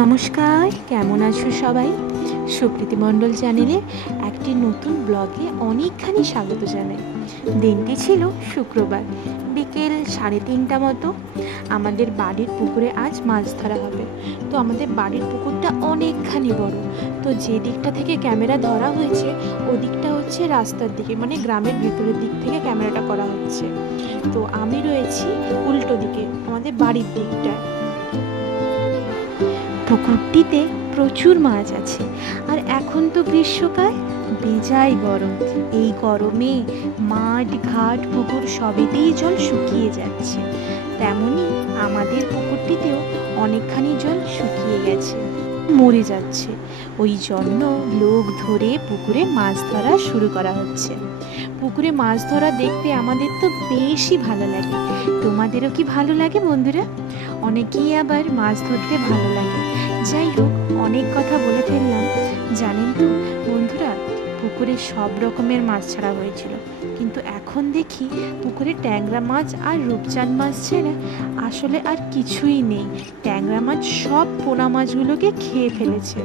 নমস্কার, কেমন আছো সবাই? সুপ্রীতি মণ্ডল চ্যানেলে একটি নতুন ব্লগে অনেকখানি স্বাগত জানাই। দিনটি ছিল শুক্রবার, বিকেল 3:30 মতো। আমাদের বাড়ির পুকুরে আজ মাছ ধরা হবে। তো আমাদের বাড়ির পুকুরটা অনেকখানি বড়। তো যে দিকটা থেকে ক্যামেরা ধরা হয়েছে ওদিকটা হচ্ছে রাস্তার দিকে, মানে গ্রামের ভেতরের দিক থেকে ক্যামেরাটা করা হচ্ছে। তো আমি রয়েছি উল্টো দিকে, আমাদের বাড়ির দিকটা। পুকুরটিতে প্রচুর মাছ আছে, আর এখন তো গ্রীষ্মকাল, বেজায় গরম। এই গরমে মাঠ ঘাট পুকুর সবেতেই জল শুকিয়ে যাচ্ছে। তেমনি আমাদের পুকুরটিতেও অনেকখানি জল শুকিয়ে গেছে, মরে যাচ্ছে। ওই জন্য লোক ধরে পুকুরে মাছ ধরা শুরু করা হচ্ছে। পুকুরে মাছ ধরা দেখতে আমাদের তো বেশি ভালো লাগে। তোমাদেরও কি ভালো লাগে বন্ধুরা? অনেকেই আবার মাছ ধরতে ভালো লাগে। যাই হোক, অনেক কথা বলে ফেললাম। জানেন তো বন্ধুরা, পুকুরে সব রকমের মাছ ছাড়া হয়েছিল, কিন্তু এখন দেখি পুকুরে ট্যাংরা মাছ আর রূপচাঁদ মাছ ছেড়ে আসলে আর কিছুই নেই। ট্যাংরা মাছ সব পোনা মাছগুলোকে খেয়ে ফেলেছে।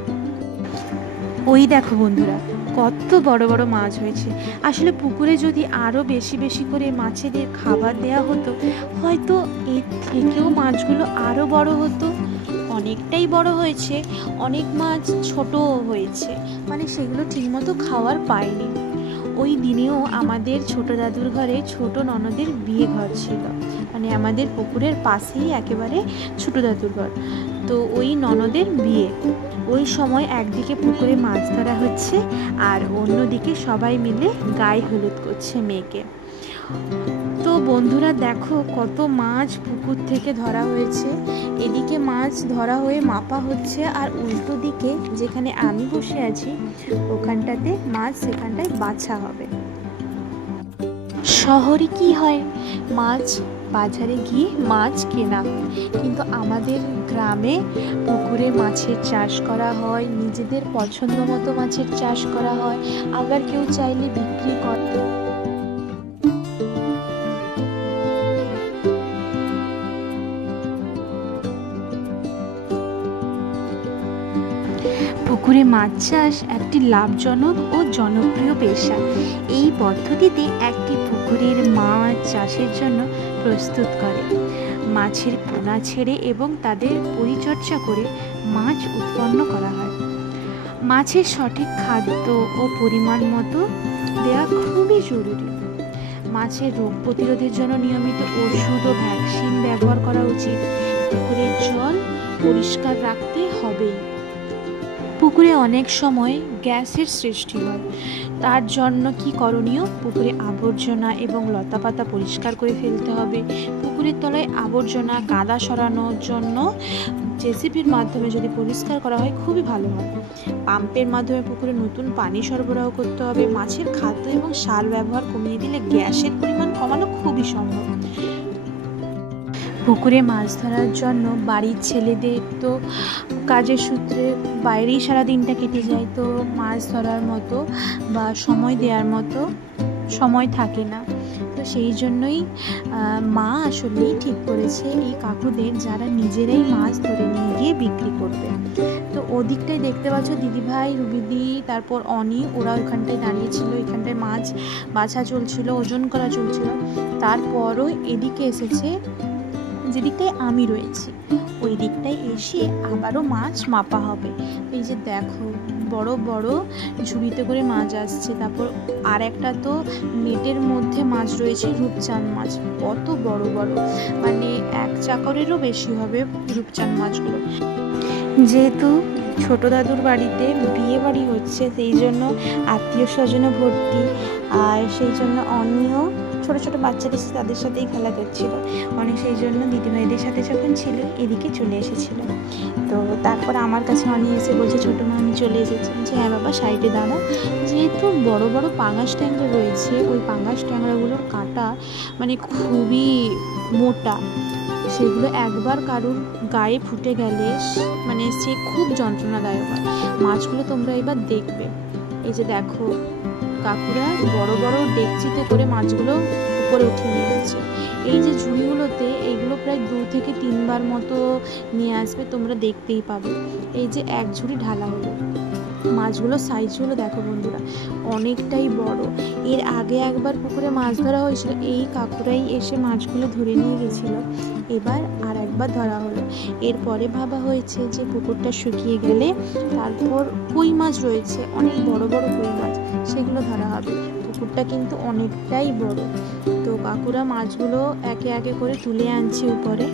ওই দেখো বন্ধুরা, কত বড় বড় মাছ হয়েছে। আসলে পুকুরে যদি আরও বেশি বেশি করে মাছেদের খাবার দেওয়া হতো, হয়তো এর থেকেও মাছগুলো আরও বড় হতো। অনেকটাই বড় হয়েছে, অনেক মাছ ছোটও হয়েছে, মানে সেগুলো ঠিকমতো খাওয়ার পায়নি। ওই দিনেও আমাদের ছোট দাদুর ঘরে ছোট ননদের বিয়ে ঘর ছিল, মানে আমাদের পুকুরের পাশেই একেবারে ছোট দাদুর ঘর। তো ওই ননদের বিয়ে, ওই সময় একদিকে পুকুরে মাছ ধরা হচ্ছে আর অন্যদিকে সবাই মিলে গায়ে হলুদ করছে মেয়েকে। তো বন্ধুরা দেখো, কত মাছ পুকুর থেকে ধরা হয়েছে। এদিকে মাছ ধরা হয়ে মাপা হচ্ছে, আর উল্টো দিকে যেখানে আমি বসে আছি ওখানটাতে মাছ সেখানটায় বাছা হবে। শহরে কি হয়, মাছ বাজারে গিয়ে মাছ কেনা হয়, কিন্তু আমাদের গ্রামে পুকুরে মাছের চাষ করা হয়, নিজেদের পছন্দ মতো মাছের চাষ করা হয়। আবার কেউ চাইলে বিক্রি করে। পুকুরে মাছ চাষ একটি লাভজনক ও জনপ্রিয় পেশা। এই পদ্ধতিতে একটি পুকুরের মাছ চাষের জন্য প্রস্তুত করে, মাছের পোনা ছেড়ে এবং তাদের পরিচর্যা করে মাছ উৎপন্ন করা হয়। মাছের সঠিক খাদ্য ও পরিমাণ মতো দেওয়া খুবই জরুরি। মাছের রোগ প্রতিরোধের জন্য নিয়মিত ওষুধ ও ভ্যাকসিন ব্যবহার করা উচিত। পুকুরের জল পরিষ্কার রাখতে হবে। পুকুরে অনেক সময় গ্যাসের সৃষ্টি হয়, তার জন্য কি করণীয়? পুকুরে আবর্জনা এবং লতাপাতা পরিষ্কার করে ফেলতে হবে। পুকুরের তলায় আবর্জনা কাদা সরানোর জন্য জেসিবির মাধ্যমে যদি পরিষ্কার করা হয় খুবই ভালো হয়। পাম্পের মাধ্যমে পুকুরে নতুন পানি সরবরাহ করতে হবে। মাছের খাদ্য এবং সার ব্যবহার কমিয়ে দিলে গ্যাসের পরিমাণ কমানো খুবই সম্ভব। পুকুরে মাছ ধরার জন্য বাড়ির ছেলেদের তো কাজের সূত্রে বাইরেই সারা দিনটা কেটে যায়, তো মাছ ধরার মতো বা সময় দেওয়ার মতো সময় থাকে না। তো সেই জন্যই মা আসলেই ঠিক করেছে এই কাকুদের, যারা নিজেরাই মাছ ধরে নিয়ে গিয়ে বিক্রি করবে। তো ওদিকটাই দেখতে পাচ্ছ দিদিভাই, রুবিদি, তারপর অনি, ওরা ওইখানটায় দাঁড়িয়েছিল। এখানটায় মাছ বাছা চলছিল, ওজন করা চলছিল। তারপরও এদিকে এসেছে, যেদিকটায় আমি রয়েছি ওই দিকটায় এসে আবারও মাছ মাপা হবে। এই যে দেখো, বড় বড় ঝুড়িতে করে মাছ আসছে। তারপর আর একটা তো নেটের মধ্যে মাছ রয়েছে, রূপচাঁদ মাছ, কত বড় বড়, মানে 1 চাকরেরও বেশি হবে রূপচাঁদ মাছগুলো। যেহেতু ছোট দাদুর বাড়িতে বিয়ে বাড়ি হচ্ছে, সেই জন্য আত্মীয় স্বজনে ভর্তি, আর সেই জন্য অনিও ছোটো ছোটো বাচ্চাদের তাদের সাথেই খেলা করছিল। অনেক সেই জন্য দিদিভাইদের সাথে যখন ছিল এদিকে চলে এসেছিল। তো তারপর আমার কাছে অনেক এসে বলছে, ছোটো মা আমি চলে এসেছি। যে হ্যাঁ বাবা, সাইডে দাঁড়া। যেহেতু বড় বড় পাঙাশ ট্যাংরা রয়েছে, ওই পাঙাশ ট্যাংরাগুলোর কাঁটা মানে খুবই মোটা, সেগুলো একবার কারুর গায়ে ফুটে গেলে মানে সে খুব যন্ত্রণাদায়ক হয়। মাছগুলো তোমরা এবার দেখবে। এই যে দেখো, কাকুরা বড় বড় ডেকচিতে করে মাছগুলো উপরে উঠিয়ে নিয়ে যাচ্ছে। এই যে ঝুড়িগুলোতে এইগুলো প্রায় 2 থেকে 3 বার মতো নিয়ে আসবে, তোমরা দেখতেই পাবে। এই যে এক ঝুড়ি ঢালা হলো, মাছগুলো সাইজগুলো দেখো বন্ধুরা, অনেকটাই বড়। এর আগে একবার পুকুরে মাছ ধরা হয়েছিল, এই কাকুরাই এসে মাছগুলো ধরে নিয়ে গেছিল, এবার আর একবার ধরা হলো। এরপরে ভাবা হয়েছে যে পুকুরটা শুকিয়ে গেলে তারপর কই মাছ রয়েছে, অনেক বড় বড় কই মাছ, সেগুলো ধরা হবে। পুকুরটা কিন্তু অনেকটাই বড়। তো কাকুরা মাছগুলো একে একে করে তুলে আনছে উপরে।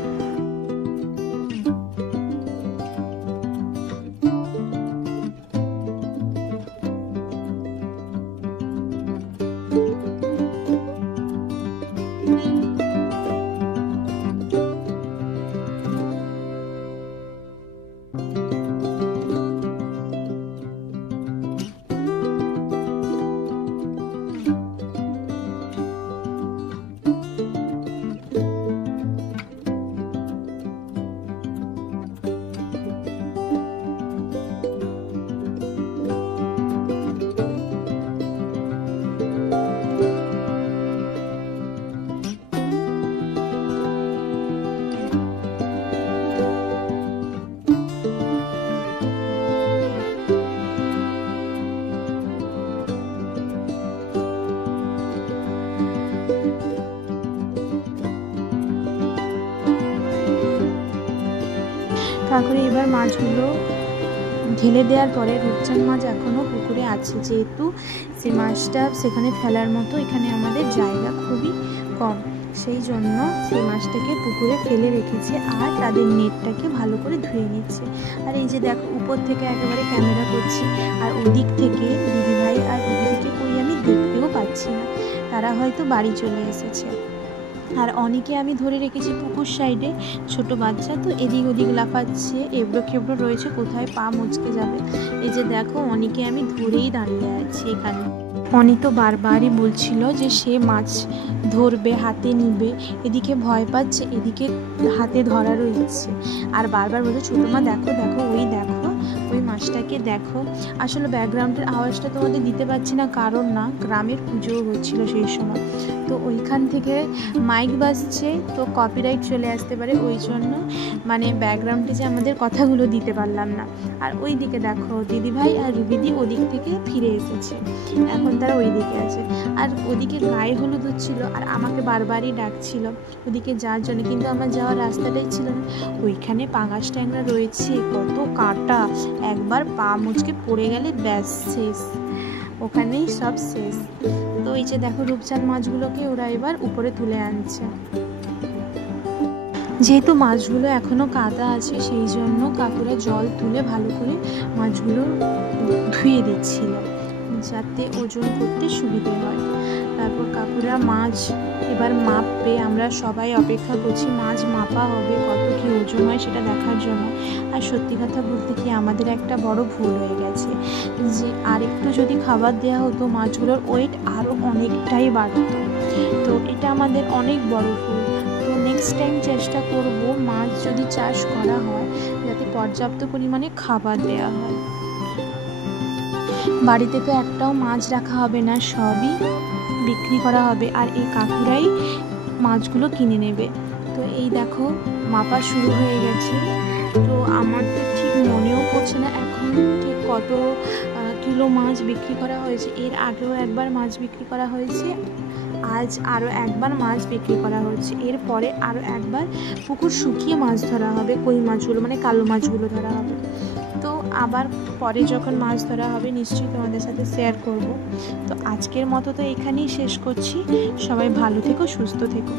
কাকুরে এবার মাছগুলো ঢেলে দেওয়ার পরে রূপচাঁদ মাছ এখনও পুকুরে আছে, যেহেতু সে মাছটা সেখানে ফেলার মতো এখানে আমাদের জায়গা খুবই কম, সেই জন্য সেই মাছটাকে পুকুরে ফেলে রেখেছে আর তাদের নেটটাকে ভালো করে ধুয়ে নিচ্ছে। আর এই যে দেখো উপর থেকে একেবারে ক্যামেরা করছি, আর ওদিক থেকে দিদিভাই আর দিদিকে কই আমি দেখতেও পাচ্ছি না, তারা হয়তো বাড়ি চলে এসেছে। আর অনেকে আমি ধরে রেখেছি পুকুর সাইডে, ছোট বাচ্চা তো এদিক ওদিক লাফাচ্ছে, এবড়ো খেবড়ো রয়েছে, কোথায় পা মুচকে যাবে। এই যে দেখো অনেকে আমি ধরেই দাঁড়িয়ে আছি এখানে। অনি তো বারবারই বলছিল যে সে মাছ ধরবে, হাতে নিবে, এদিকে ভয় পাচ্ছে, এদিকে হাতে ধরারও ইচ্ছে, আর বারবার বলছে ছোটো মা দেখো দেখো ওই দেখো ওই মাছটাকে দেখো। আসলে ব্যাকগ্রাউন্ডের আওয়াজটা তোমাদের দিতে পারছি না, কারণ না গ্রামের পুজোও হচ্ছিল সেই সময়, তো ওইখান থেকে মাইক বাজছে, তো কপিরাইট চলে আসতে পারে, ওই জন্য মানে ব্যাকগ্রাউন্ডে যে আমাদের কথাগুলো দিতে পারলাম না। আর ওই দিকে দেখো দিদিভাই আর রুবিদি ওদিক থেকে ফিরে এসেছে, এখন তারা ওই দিকে আছে। আর ওদিকে গায়ে হলুদ হচ্ছিল আর আমাকে বারবারই ডাকছিল ওদিকে যাওয়ার জন্য, কিন্তু আমার যাওয়ার রাস্তাটাই ছিল না। ওইখানে পাঙাশ ট্যাংরা রয়েছে, কত কাঁটা, একবার পা মুচকে পড়ে গেলে ব্যাস শেষ, ওখানেই সব শেষ। তো এই যে দেখো রূপচাঁদ মাছগুলোকে ওরা এবার উপরে তুলে আনছে। যেহেতু মাছগুলো এখনো কাদা আছে, সেই জন্য কাকুরা জল তুলে ভালো করে মাছগুলো ধুয়ে দিচ্ছিল, যাতে ওজন করতে সুবিধে হয়। তারপর কাকুরা মাছ এবার মাপবে, আমরা সবাই অপেক্ষা করছি মাছ মাপা হবে, কত কি ওজন হয় সেটা দেখার জন্য। আর সত্যি কথা বলতে কি আমাদের একটা বড় ভুল হয়ে গেছে, যে আরেকটু যদি খাবার দেওয়া হতো মাছগুলোর ওয়েট আরও অনেকটাই বাড়ত, তো এটা আমাদের অনেক বড় ভুল। তো নেক্সট টাইম চেষ্টা করব মাছ যদি চাষ করা হয় যাতে পর্যাপ্ত পরিমাণে খাবার দেওয়া হয়। বাড়িতে তো একটাও মাছ রাখা হবে না, সবই বিক্রি করা হবে, আর এই কাকুরাই মাছগুলো কিনে নেবে। তো এই দেখো মাপা শুরু হয়ে গেছে, তো আমার তো ঠিক মনেও পড়ছে না এখন ঠিক কত কিলো মাছ বিক্রি করা হয়েছে। এর আগেও একবার মাছ বিক্রি করা হয়েছে, আজ আরও একবার মাছ বিক্রি করা হচ্ছে, এরপরে আরও একবার পুকুর শুকিয়ে মাছ ধরা হবে, কই মাছগুলো মানে কালো মাছগুলো ধরা হবে। তো আবার পরে যখন মাছ ধরা হবে নিশ্চয়ই তোমাদের সাথে শেয়ার করব। তো আজকের মতো তো এখানেই শেষ করছি, সবাই ভালো থেকো, সুস্থ থেকো।